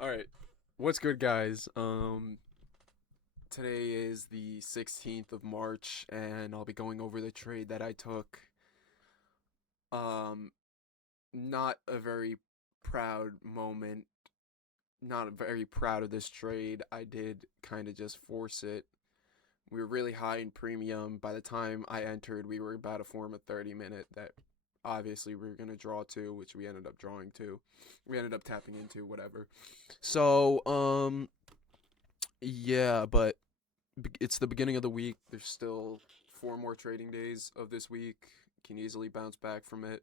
All right. What's good, guys? Today is the 16th of March, and I'll be going over the trade that I took. Um, Not a very proud moment. Not very proud of this trade. I did kind of just force it. We were really high in premium. By the time I entered, we were about to form a 30-minute that obviously we were going to draw to, which we ended up drawing to. We ended up tapping into, whatever. So, yeah, but it's the beginning of the week. There's still 4 more trading days of this week. Can easily bounce back from it.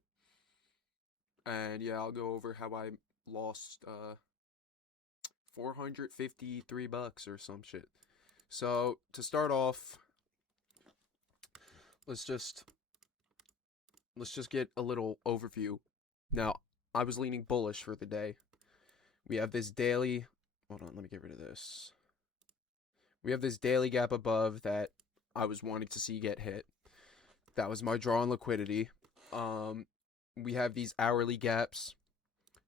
And yeah, I'll go over how I lost 453 bucks or some shit. So, to start off, let's just let's just get a little overview. Now, I was leaning bullish for the day. We have this daily, hold on, let me get rid of this. We have this daily gap above that I was wanting to see get hit. That was my draw on liquidity. Um, we have these hourly gaps.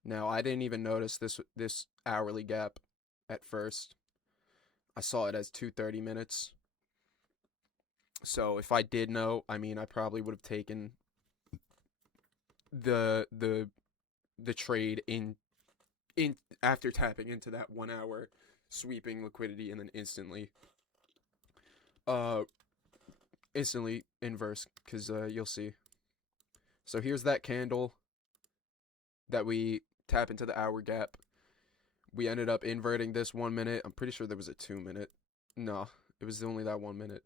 Now, I didn't even notice this hourly gap at first. I saw it as 2 30 minutes. So if I did know, I mean, I probably would have taken the the the trade in after tapping into that 1 hour sweeping liquidity and then uh instantly inverse because you'll see. So here's that candle that we tap into the hour gap. We ended up inverting this 1 minute. I'm pretty sure there was a 2 minute. No, it was only that 1 minute.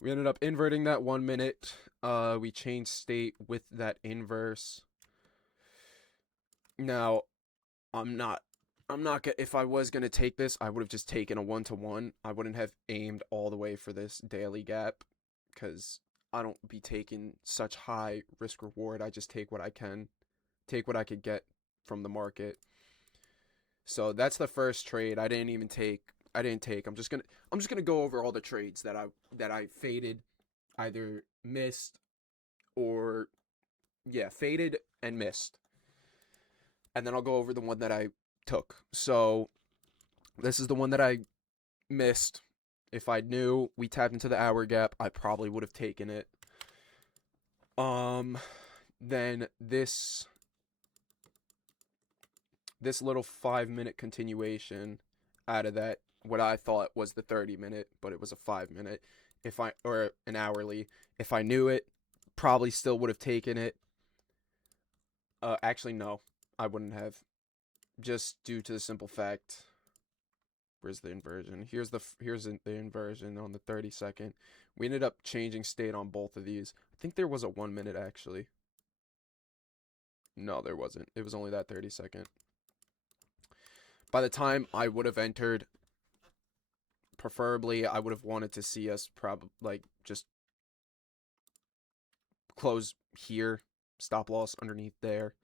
We ended up inverting that 1 minute. We changed state with that inverse. Now, I'm not. If I was gonna take this, I would have just taken a 1-to-1. I wouldn't have aimed all the way for this daily gap, because I don't be taking such high risk reward. I just take what I can, take what I could get from the market. So that's the first trade. I didn't even take. I didn't take. I'm just gonna go over all the trades that I faded, either missed or yeah, faded and missed. And then I'll go over the one that I took. So this is the one that I missed. If I knew we tapped into the hour gap, I probably would have taken it. Um then this little 5 minute continuation out of that, what I thought was the 30 minute, but it was a 5 minute. If I, or an hourly, if I knew it, probably still would have taken it. Actually, no, I wouldn't have, just due to the simple fact. Where's the inversion? Here's the inversion on the 30 second. We ended up changing state on both of these. I think there was a 1 minute actually. No, there wasn't. It was only that 30 second. By the time I would have entered, preferably I would have wanted to see us probably like just close here, stop loss underneath there,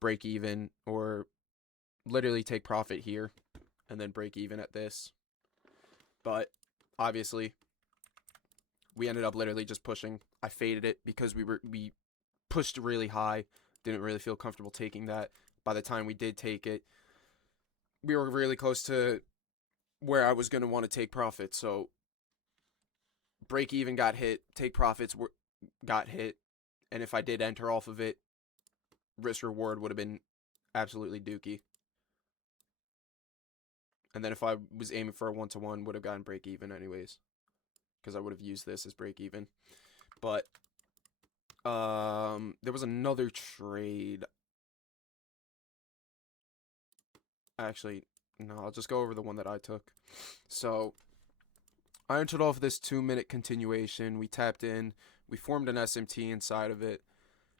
break even, or literally take profit here and then break even at this. But obviously, we ended up literally just pushing. I faded it because we pushed really high. Didn't really feel comfortable taking that. By the time we did take it, we were really close to where I was going to want to take profit. So break even got hit, take profits got hit, and if I did enter off of it, risk reward would have been absolutely dookie. And then if I was aiming for a 1-to-1, would have gotten break even anyways, because I would have used this as break even. But there was another trade. Actually, no, I'll just go over the one that I took. So I entered off this 2 minute continuation. We tapped in. We formed an SMT inside of it.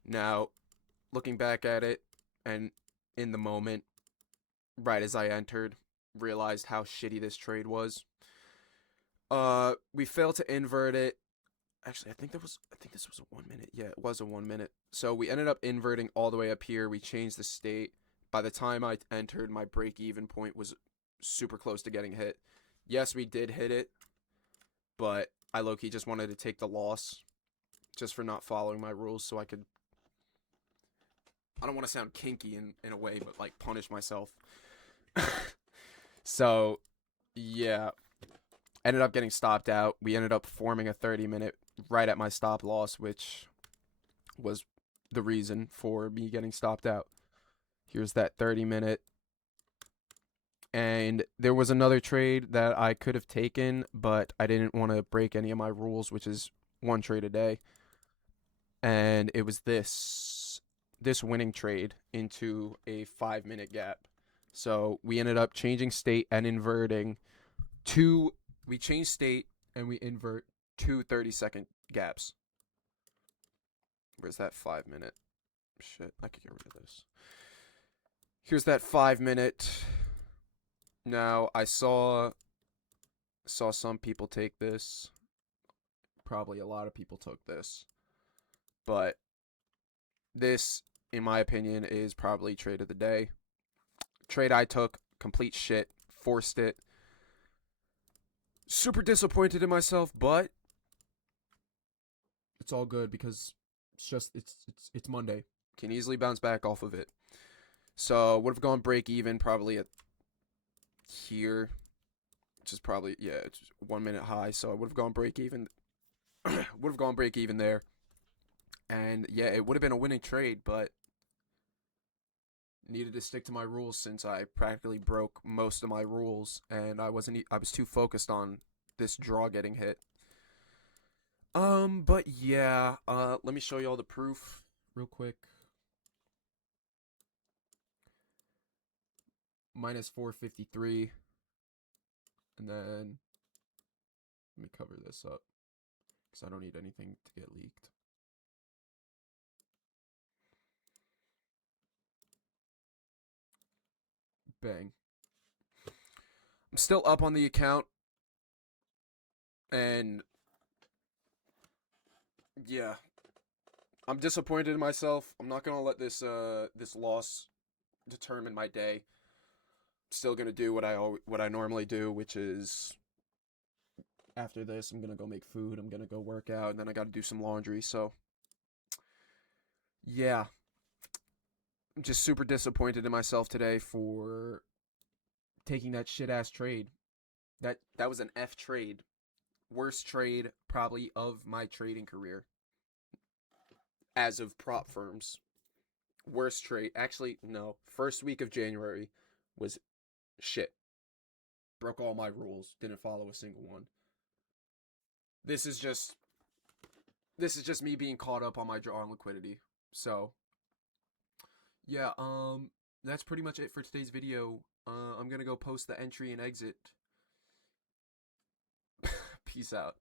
Now, looking back at it, and in the moment, right as I entered, realized how shitty this trade was. We failed to invert it. Actually, I think this was a 1 minute. Yeah, it was a 1 minute. So we ended up inverting all the way up here. We changed the state. By the time I entered, my break even point was super close to getting hit. Yes, we did hit it, but I low-key just wanted to take the loss just for not following my rules so I could, I don't want to sound kinky in a way, but like punish myself. So, yeah, ended up getting stopped out. We ended up forming a 30-minute right at my stop loss, which was the reason for me getting stopped out. Here's that 30-minute. And there was another trade that I could have taken, but I didn't want to break any of my rules, which is one trade a day. And it was this winning trade into a 5-minute gap. So we ended up changing state and inverting two. We change state and we invert two 30-second gaps. Where's that 5-minute? Shit, I could get rid of this. Here's that 5-minute. Now I saw some people take this. Probably a lot of people took this. But this, in my opinion, is probably trade of the day. Trade I took, complete shit, forced it. Super disappointed in myself, but it's all good because it's Monday. Can easily bounce back off of it. So would have gone break even probably at here, which is probably it's 1 minute high. So I would have gone break even. Would have gone break even there, and yeah, it would have been a winning trade, but needed to stick to my rules since I practically broke most of my rules, and I was too focused on this draw getting hit. But yeah, let me show you all the proof real quick. Minus 453, and then let me cover this up because I don't need anything to get leaked. Bang. I'm still up on the account, and yeah, I'm disappointed in myself. I'm not gonna let this loss determine my day. Still gonna do what I normally do, which is after this I'm gonna go make food. I'm gonna go work out, and then I got to do some laundry. So yeah, I'm just super disappointed in myself today for taking that shit ass trade. That was an F trade. Worst trade probably of my trading career as of prop firms. Worst trade. Actually, no. First week of January was shit. Broke all my rules. Didn't follow a single one. This is just me being caught up on my draw on liquidity. So yeah, that's pretty much it for today's video. I'm gonna go post the entry and exit. Peace out.